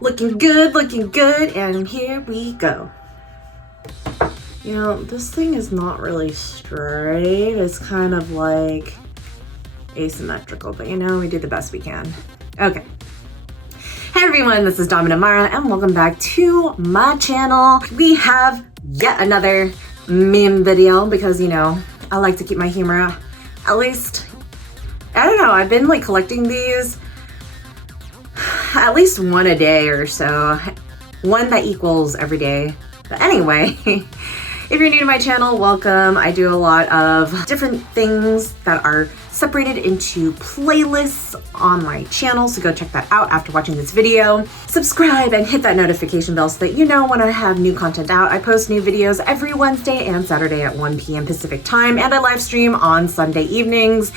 Looking good, and here we go. You know, this thing is not really straight. It's kind of like asymmetrical, but you know, we do the best we can. Okay. Hey everyone, this is Domina Mara, and welcome back to my channel. We have yet another meme video because, you know, I like to keep my humor, at least, I don't know, I've been like collecting these at least one a day or so. One that equals every day. But anyway, if you're new to my channel, welcome. I do a lot of different things that are separated into playlists on my channel, so go check that out after watching this video. Subscribe and hit that notification bell so that you know when I have new content out. I post new videos every Wednesday and Saturday at 1 p.m. Pacific time, and I live stream on Sunday evenings,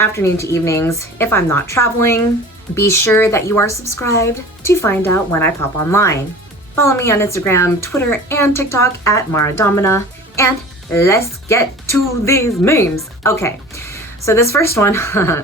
afternoon to evenings, if I'm not traveling. Be sure that you are subscribed to find out when I pop online. Follow me on Instagram, Twitter, and TikTok at Maradomina, and let's get to these memes. Okay. So this first one,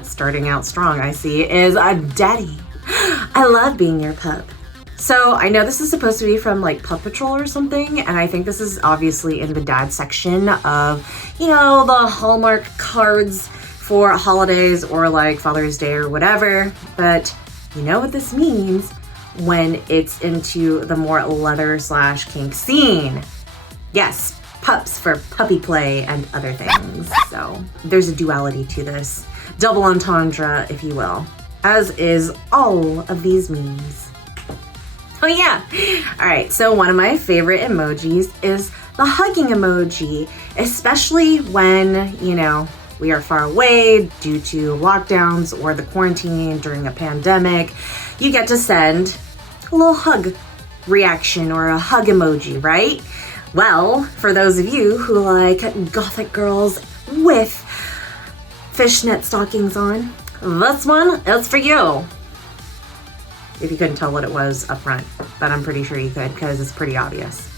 starting out strong, I see, is a daddy. I love being your pup. So I know this is supposed to be from like Pup Patrol or something, and I think this is obviously in the dad section of, you know, the Hallmark cards for holidays or like Father's Day or whatever. But you know what this means when it's into the more leather / kink scene. Yes. Pups for puppy play and other things. So there's a duality to this. Double entendre, if you will. As is all of these memes. Oh yeah. All right, so one of my favorite emojis is the hugging emoji, especially when, you know, we are far away due to lockdowns or the quarantine during a pandemic. You get to send a little hug reaction or a hug emoji, right? Well, for those of you who like gothic girls with fishnet stockings on, this one is for you. If you couldn't tell what it was up front, but I'm pretty sure you could because it's pretty obvious.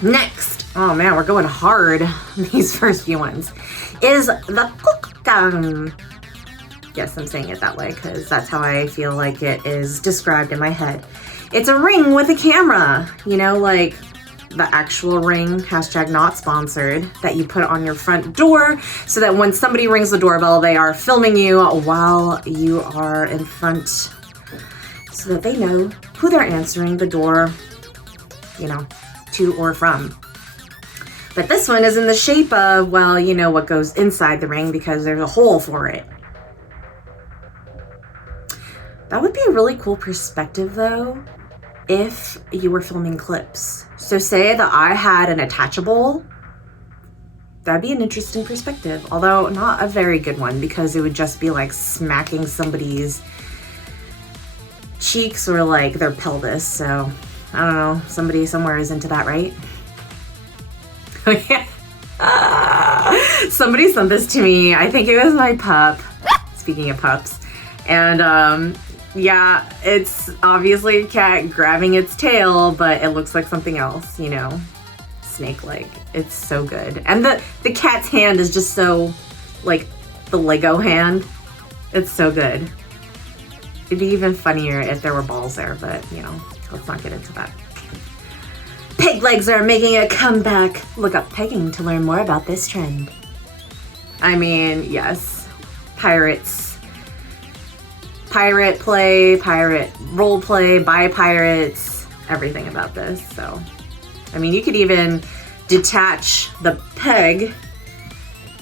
Next, oh man, we're going hard these first few ones, is the cupcake. Yes, I'm saying it that way because that's how I feel like it is described in my head. It's a ring with a camera, you know, like the actual ring, hashtag not sponsored, that you put on your front door so that when somebody rings the doorbell, they are filming you while you are in front so that they know who they're answering the door, you know, to or from. But this one is in the shape of, well, you know what goes inside the ring because there's a hole for it. That would be a really cool perspective though, if you were filming clips. So say that I had an attachable, that'd be an interesting perspective, although not a very good one because it would just be like smacking somebody's cheeks or like their pelvis. So I don't know, somebody somewhere is into that, right? Okay. Somebody sent this to me. I think it was my pup, speaking of pups. And yeah, it's obviously a cat grabbing its tail, but it looks like something else, you know, snake-like. It's so good. And the cat's hand is just so, like, the Lego hand. It's so good. It'd be even funnier if there were balls there, but, you know, let's not get into that. Peg legs are making a comeback. Look up pegging to learn more about this trend. I mean, yes, pirates. Pirate play, pirate role play, by pirates, everything about this. So, I mean, you could even detach the peg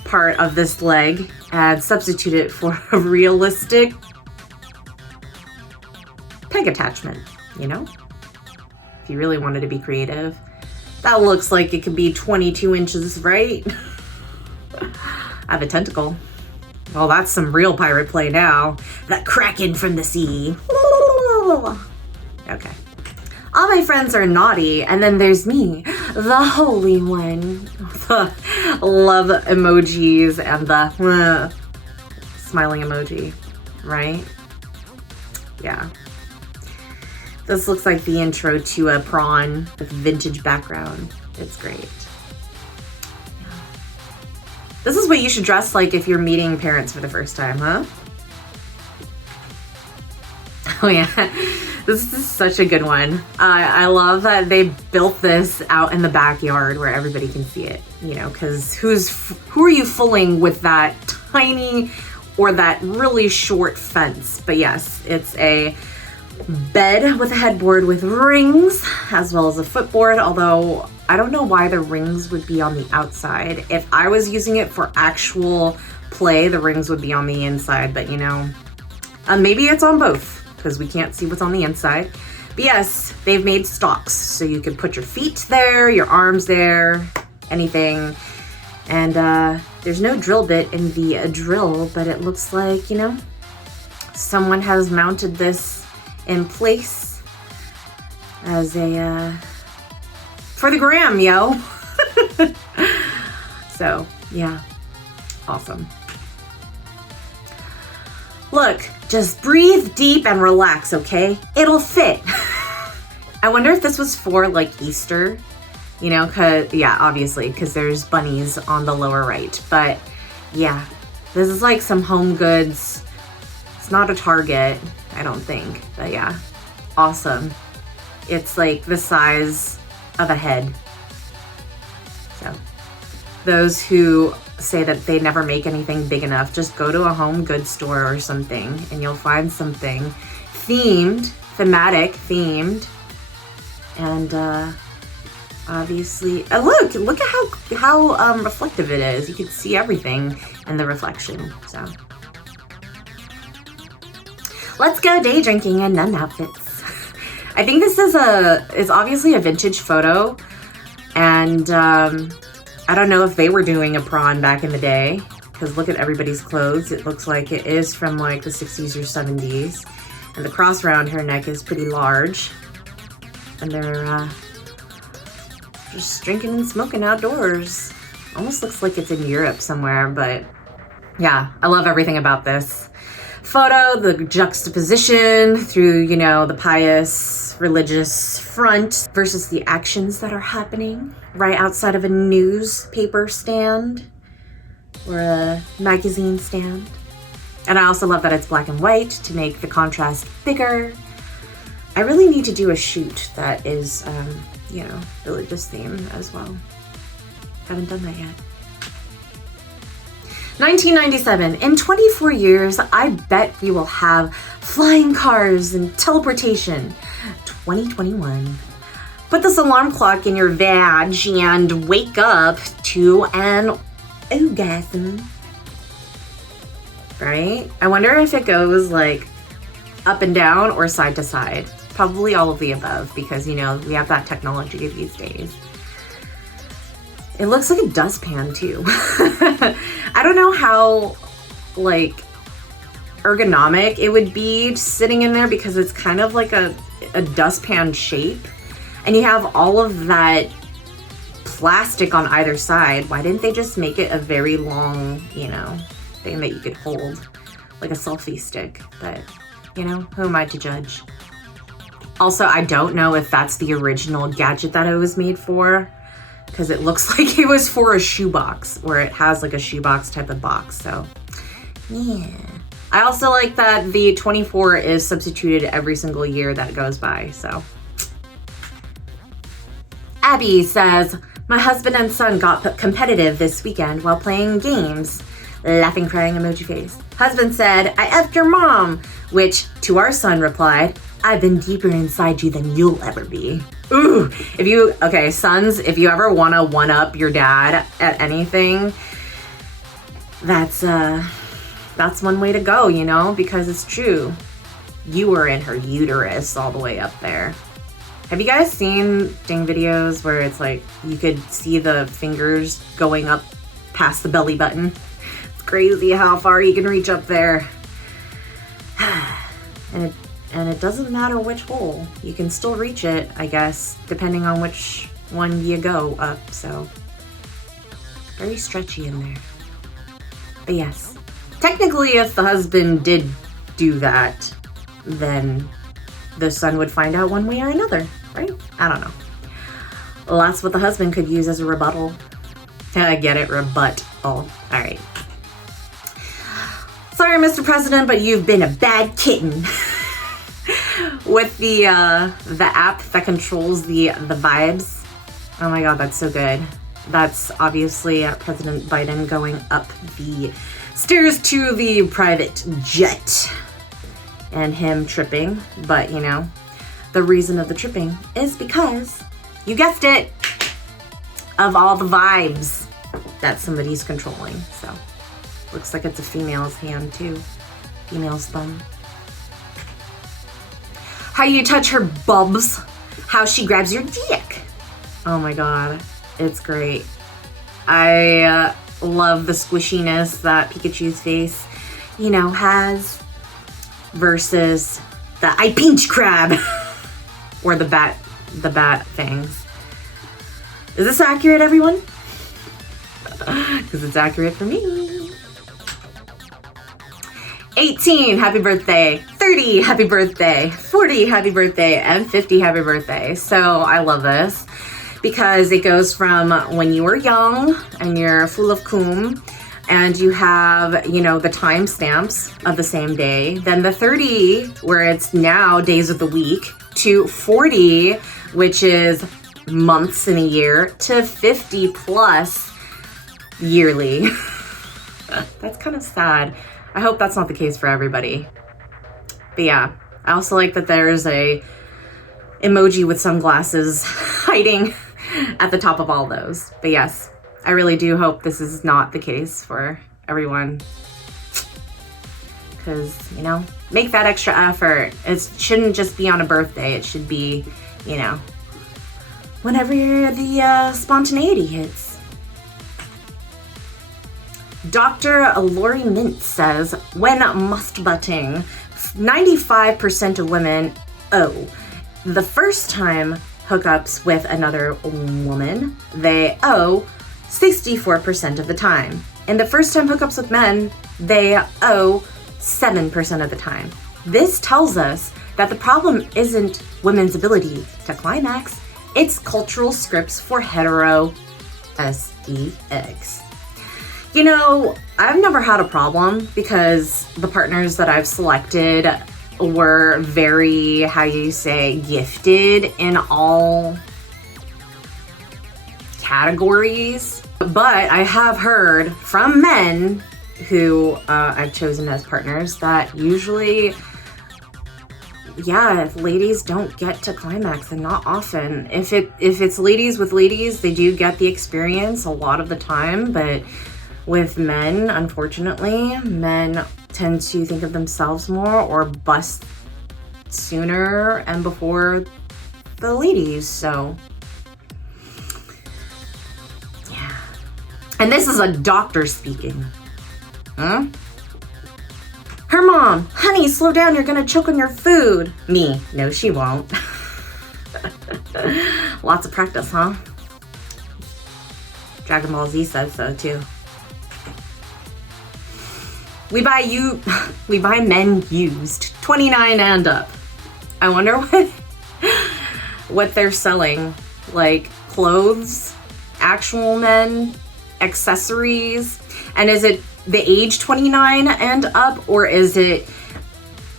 part of this leg and substitute it for a realistic peg attachment, you know? If you really wanted to be creative. That looks like it could be 22 inches, right? I have a tentacle. Well, that's some real pirate play now. That kraken from the sea. Okay. All my friends are naughty, and then there's me, the holy one. The love emojis and the smiling emoji, right? Yeah. This looks like the intro to a Prawn with vintage background. It's great. This is what you should dress like if you're meeting parents for the first time, huh? Oh yeah, this is such a good one. I love that they built this out in the backyard where everybody can see it, you know, because who are you fooling with that tiny or that really short fence? But yes, it's a bed with a headboard with rings as well as a footboard, although I don't know why the rings would be on the outside. If I was using it for actual play, the rings would be on the inside, but you know, maybe it's on both because we can't see what's on the inside. But yes, they've made stalks so you can put your feet there, your arms there, anything. And there's no drill bit in the drill, but it looks like, you know, someone has mounted this in place as a for the gram, yo. So yeah, awesome. Look, just breathe deep and relax, okay? It'll fit. I wonder if this was for like Easter, you know, cause yeah, obviously, cause there's bunnies on the lower right, but yeah, this is like some home goods. It's not a Target, I don't think, but yeah, awesome. It's like the size of a head. So those who say that they never make anything big enough, just go to a home goods store or something and you'll find something thematic themed. And obviously, look at how reflective it is. You can see everything in the reflection, so. Let's go day drinking in nun outfits. I think this is obviously a vintage photo, and I don't know if they were doing a prawn back in the day, because look at everybody's clothes. It looks like it is from like the 60s or 70s, and the cross around her neck is pretty large, and they're just drinking and smoking outdoors. Almost looks like it's in Europe somewhere, but yeah, I love everything about this photo, the juxtaposition through, you know, the pious religious front versus the actions that are happening right outside of a newspaper stand or a magazine stand. And I also love that it's black and white to make the contrast bigger. I really need to do a shoot that is, you know, religious theme as well. Haven't done that yet. 1997. In 24 years, I bet we will have flying cars and teleportation. 2021. Put this alarm clock in your vag and wake up to an orgasm. Right? I wonder if it goes like up and down or side to side. Probably all of the above because, you know, we have that technology these days. It looks like a dustpan too. I don't know how like ergonomic it would be sitting in there because it's kind of like a dustpan shape, and you have all of that plastic on either side. Why didn't they just make it a very long, you know, thing that you could hold like a selfie stick? But you know, who am I to judge? Also, I don't know if that's the original gadget that it was made for, because it looks like it was for a shoebox, or it has like a shoebox type of box, so yeah. I also like that the 24 is substituted every single year that goes by, so. Abby says, my husband and son got competitive this weekend while playing games. Laughing, crying emoji face. Husband said, I effed your mom, which to our son replied, I've been deeper inside you than you'll ever be. Ooh, sons, if you ever want to one-up your dad at anything, that's one way to go, you know, because it's true. You were in her uterus all the way up there. Have you guys seen dang videos where it's like you could see the fingers going up past the belly button? It's crazy how far you can reach up there. And it doesn't matter which hole. You can still reach it, I guess, depending on which one you go up, so. Very stretchy in there. But yes. Technically, if the husband did do that, then the son would find out one way or another, right? I don't know. Well, that's what the husband could use as a rebuttal. I get it, rebut. Oh, all right. Sorry, Mr. President, but you've been a bad kitten. with the app that controls the vibes. Oh my God, that's so good. That's obviously President Biden going up the stairs to the private jet and him tripping. But you know, the reason of the tripping is because, you guessed it, of all the vibes that somebody's controlling. So looks like it's a female's hand too, female's thumb. How you touch her bubs, how she grabs your dick. Oh my God, it's great. I love the squishiness that Pikachu's face, you know, has versus the I pinch crab or the bat things. Is this accurate, everyone? Because it's accurate for me. 18, happy birthday. 30, happy birthday. 40, happy birthday. And 50, happy birthday. So I love this because it goes from when you were young and you're full of cum and you have, you know, the timestamps of the same day, then the 30, where it's now days of the week, to 40, which is months in a year, to 50 plus yearly. That's kind of sad. I hope that's not the case for everybody. But yeah, I also like that there's a emoji with sunglasses hiding at the top of all those. But yes, I really do hope this is not the case for everyone. Because, you know, make that extra effort. It shouldn't just be on a birthday. It should be, you know, whenever the spontaneity hits. Dr. Laurie Mintz says, when must-butting, 95% of women owe. The first time hookups with another woman, they owe 64% of the time. And the first time hookups with men, they owe 7% of the time. This tells us that the problem isn't women's ability to climax, it's cultural scripts for hetero SDX. You know, I've never had a problem because the partners that I've selected were very, how you say, gifted in all categories. But I have heard from men who I've chosen as partners that usually, yeah, ladies don't get to climax, and not often. If it's ladies with ladies, they do get the experience a lot of the time, but with men, unfortunately, men tend to think of themselves more or bust sooner and before the ladies, so yeah. And this is a doctor speaking. Huh? Her mom, honey, slow down, you're gonna choke on your food. Me, no she won't. Lots of practice, huh? Dragon Ball Z says so too. We buy men used, 29 and up. I wonder what they're selling, like clothes, actual men, accessories, and is it the age 29 and up, or is it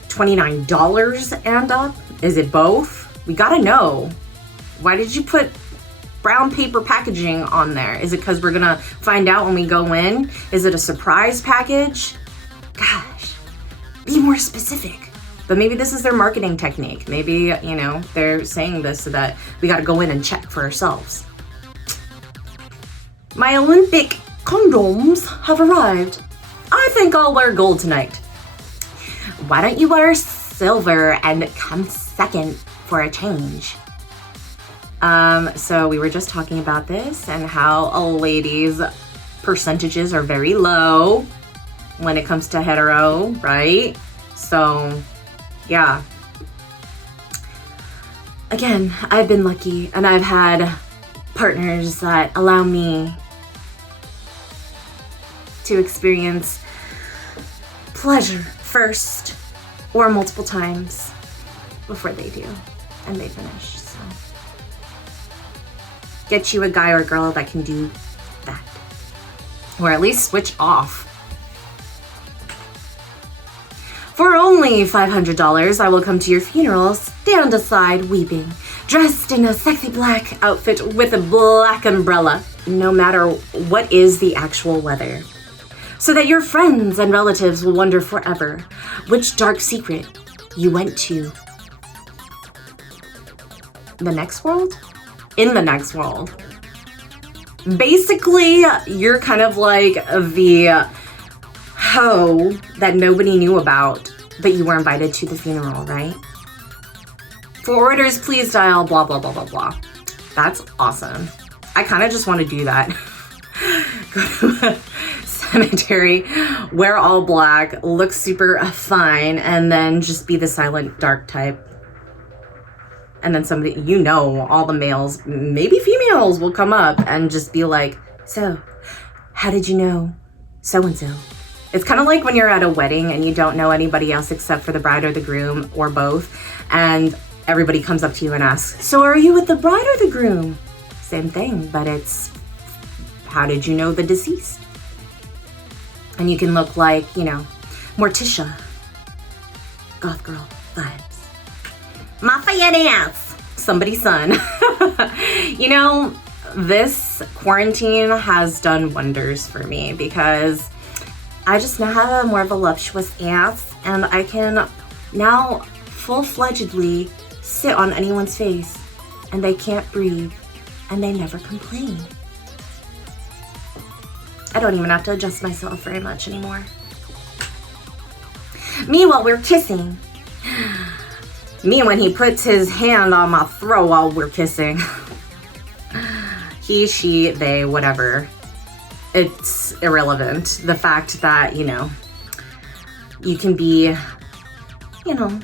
$29 and up? Is it both? We gotta know. Why did you put brown paper packaging on there? Is it because we're gonna find out when we go in? Is it a surprise package? Gosh, be more specific. But maybe this is their marketing technique. Maybe, you know, they're saying this so that we gotta go in and check for ourselves. My Olympic condoms have arrived. I think I'll wear gold tonight. Why don't you wear silver and come second for a change? So we were just talking about this and how a lady's percentages are very low when it comes to hetero, right? So, yeah. Again, I've been lucky and I've had partners that allow me to experience pleasure first or multiple times before they do and they finish. So, get you a guy or girl that can do that, or at least switch off. For only only $500, I will come to your funeral, stand aside weeping, dressed in a sexy black outfit with a black umbrella, no matter what is the actual weather, so that your friends and relatives will wonder forever which dark secret you went to. The next world? In the next world. Basically, you're kind of like the hoe that nobody knew about, but you were invited to the funeral, right? For orders, please dial blah, blah, blah, blah, blah. That's awesome. I kind of just want to do that. Go to a cemetery, wear all black, look super fine, and then just be the silent dark type. And then somebody, you know, all the males, maybe females, will come up and just be like, so, how did you know so-and-so? It's kind of like when you're at a wedding and you don't know anybody else except for the bride or the groom or both. And everybody comes up to you and asks, so are you with the bride or the groom? Same thing, but it's, how did you know the deceased? And you can look like, you know, Morticia. Goth girl vibes. My fat ass. Somebody's son. You know, this quarantine has done wonders for me because I just now have more of a voluptuous ass, and I can now full-fledgedly sit on anyone's face and they can't breathe and they never complain. I don't even have to adjust myself very much anymore. Me while we're kissing. Me when he puts his hand on my throat while we're kissing. He, she, they, whatever. It's irrelevant. The fact that, you know, you can be, you know,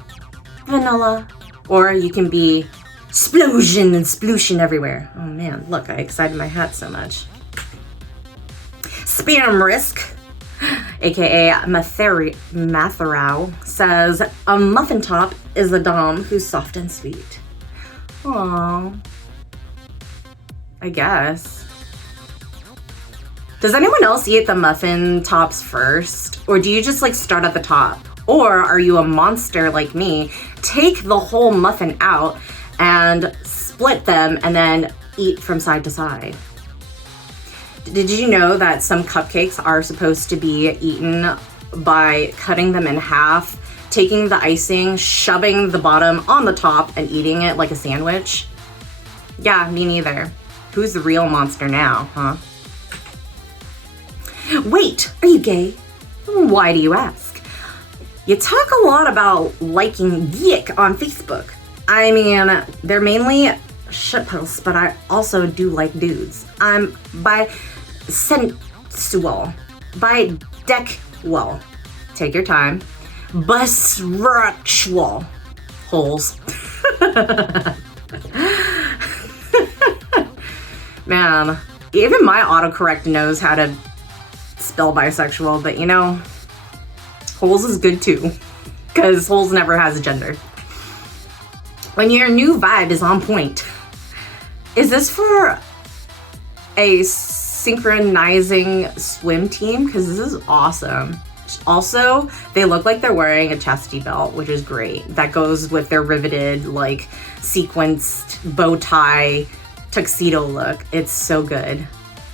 vanilla, or you can be splosion and splooshing everywhere. Oh man, look, I excited my hat so much. Spam Risk, aka Matherau, says, a muffin top is a dom who's soft and sweet. Aww. I guess. Does anyone else eat the muffin tops first? Or do you just like start at the top? Or are you a monster like me, take the whole muffin out and split them and then eat from side to side? Did you know that some cupcakes are supposed to be eaten by cutting them in half, taking the icing, shoving the bottom on the top, and eating it like a sandwich? Yeah, me neither. Who's the real monster now, huh? Wait, are you gay? Why do you ask? You talk a lot about liking geek on Facebook. I mean, they're mainly shitposts, but I also do like dudes. I'm bisexual. Bisexual. Take your time. Bisexual. Holes. Man, even my autocorrect knows how to spell bisexual, but you know, holes is good too, because holes never has a gender. When your new vibe is on point, is this for a synchronizing swim team? Because this is awesome. Also, they look like they're wearing a chastity belt, which is great. That goes with their riveted, like, sequenced bow tie tuxedo look. It's so good.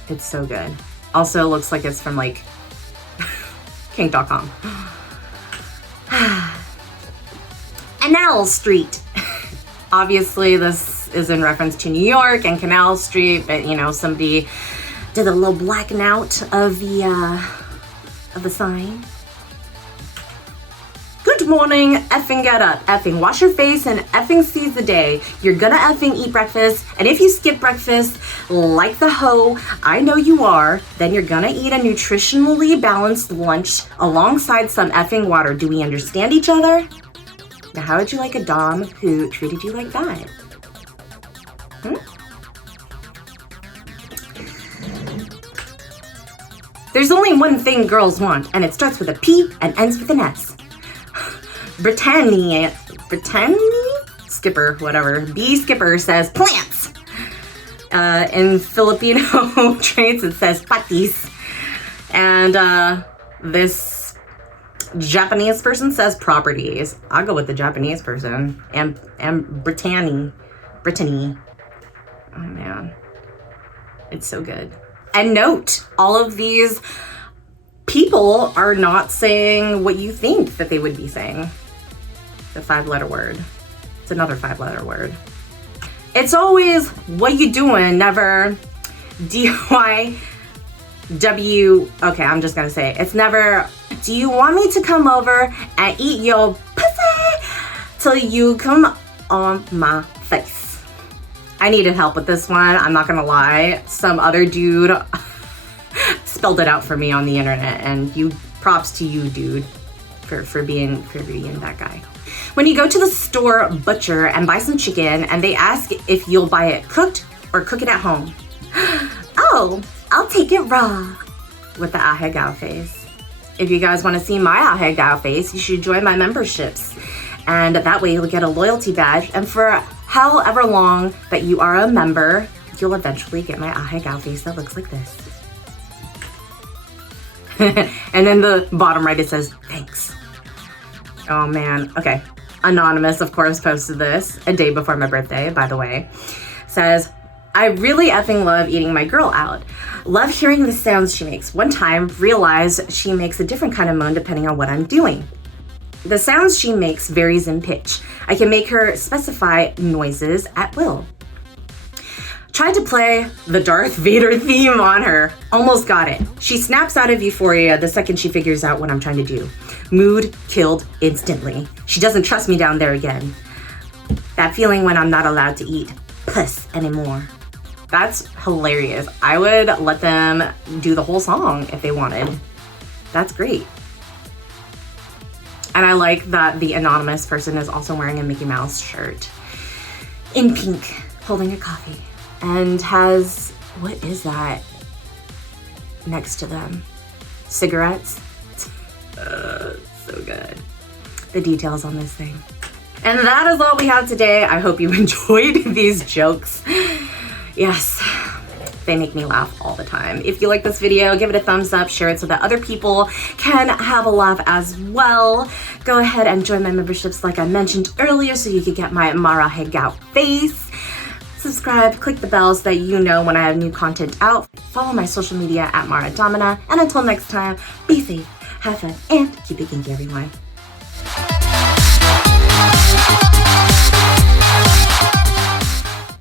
It's so good. Also looks like it's from like kink.com. Canal Street. Obviously this is in reference to New York and Canal Street, but you know, somebody did a little blacking out of the sign. Good morning, effing get up, effing wash your face and effing seize the day. You're gonna effing eat breakfast, and if you skip breakfast, like the hoe I know you are, then you're gonna eat a nutritionally balanced lunch alongside some effing water. Do we understand each other? Now how would you like a dom who treated you like that? There's only one thing girls want, and it starts with a P and ends with an S. Britannia Skipper, whatever. B Skipper says plants. In Filipino traits, it says patis. And this Japanese person says properties. I'll go with the Japanese person. And Brittany. Oh man. It's so good. And note, all of these people are not saying what you think that they would be saying. The 5-letter word. It's another 5-letter word. It's always, what you doing? Never D-Y-W. Okay, I'm just gonna say it. It's never, do you want me to come over and eat your pussy till you come on my face? I needed help with this one. I'm not gonna lie. Some other dude spelled it out for me on the internet, and props to you, dude, for being that guy. When you go to the store butcher and buy some chicken and they ask if you'll buy it cooked or cook it at home. Oh, I'll take it raw, with the ahegao face. If you guys want to see my ahegao face, you should join my memberships. And that way you'll get a loyalty badge, and for however long that you are a member, you'll eventually get my ahegao face that looks like this. And then the bottom right, it says, thanks. Oh man, okay. Anonymous, of course, posted this a day before my birthday, by the way. Says, I really effing love eating my girl out. Love hearing the sounds she makes. One time, realized she makes a different kind of moan depending on what I'm doing. The sounds she makes varies in pitch. I can make her specify noises at will. Tried to play the Darth Vader theme on her. Almost got it. She snaps out of euphoria the second she figures out what I'm trying to do. Mood killed instantly. She doesn't trust me down there again. That feeling when I'm not allowed to eat puss anymore. That's hilarious. I would let them do the whole song if they wanted. That's great. And I like that the anonymous person is also wearing a Mickey Mouse shirt in pink, holding a coffee, and has, what is that next to them? Cigarettes? So good. The details on this thing. And that is all we have today. I hope you enjoyed these jokes. Yes, they make me laugh all the time. If you like this video, give it a thumbs up, share it so that other people can have a laugh as well. Go ahead and join my memberships like I mentioned earlier so you can get my Mara Hangout face. Subscribe, click the bell so that you know when I have new content out. Follow my social media at Mara Domina. And until next time, be safe, have fun, and keep it kinky, everyone.